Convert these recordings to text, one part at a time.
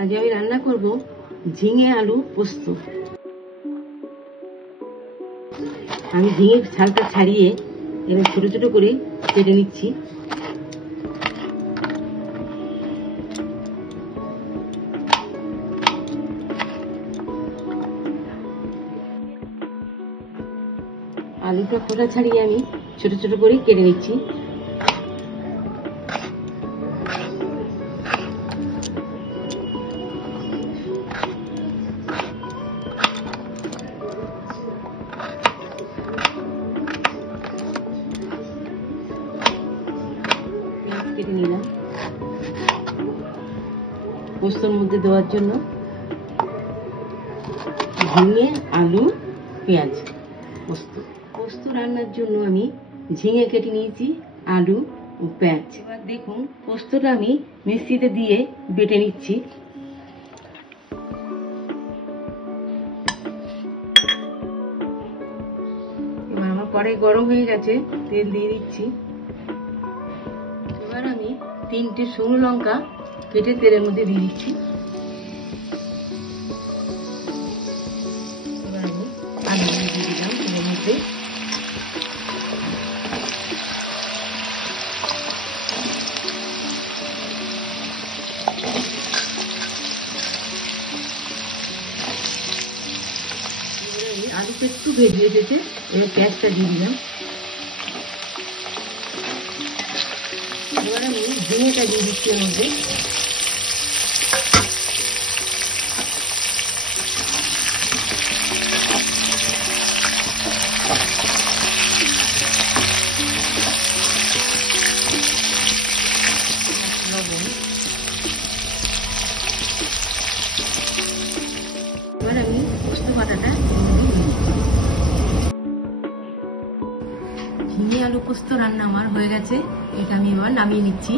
আজ আমি রান্না করব ঝিঙে আলু পোস্ত। আমি ঝিঙের ছালটা ছাড়িয়ে এবার ছোট ছোট করে কেটে নিচ্ছি। আলুটা খোসা ছাড়িয়ে আমি ছোট ছোট করে কেটে নিচ্ছি। কেটে নিলাম পোস্তর মধ্যে দেওয়ার জন্য। ঝিঙে আলু পেঁয়াজ পোস্ত রান্নার জন্য আমি ঝিঙে কেটে নিয়েছি, আলু ও পেঁয়াজ। এবার দেখুন পোস্তটা আমি মিক্সিতে দিয়ে বেটে নিচ্ছি। এবার আমার কড়াই গরম হয়ে গেছে, তেল দিয়ে দিচ্ছি। এবার আমি 3টে শুকনো লঙ্কা কেটে তেলের মধ্যে দিয়ে দিচ্ছি। এবার আমি আলু দিয়ে দিলাম তেলের মধ্যে। আলুটা একটু ভেজে এসেছে, এবার পেঁয়াজটা দিয়ে দিলাম। এবার আমি ঝিঙেটা দিয়ে দিচ্ছি এর মধ্যে। এবার আমি পোস্ত বাটাটা ঝিঙে আলু পোস্ত রান্না আমার হয়ে গেছে। এটা আমি এবার নামিয়ে নিচ্ছি।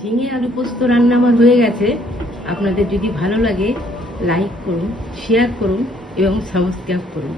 ঝিঙে আলু পোস্ত রান্না আমার হয়ে গেছে। আপনাদের যদি ভালো লাগে লাইক করুন, শেয়ার করুন এবং সাবস্ক্রাইব করুন।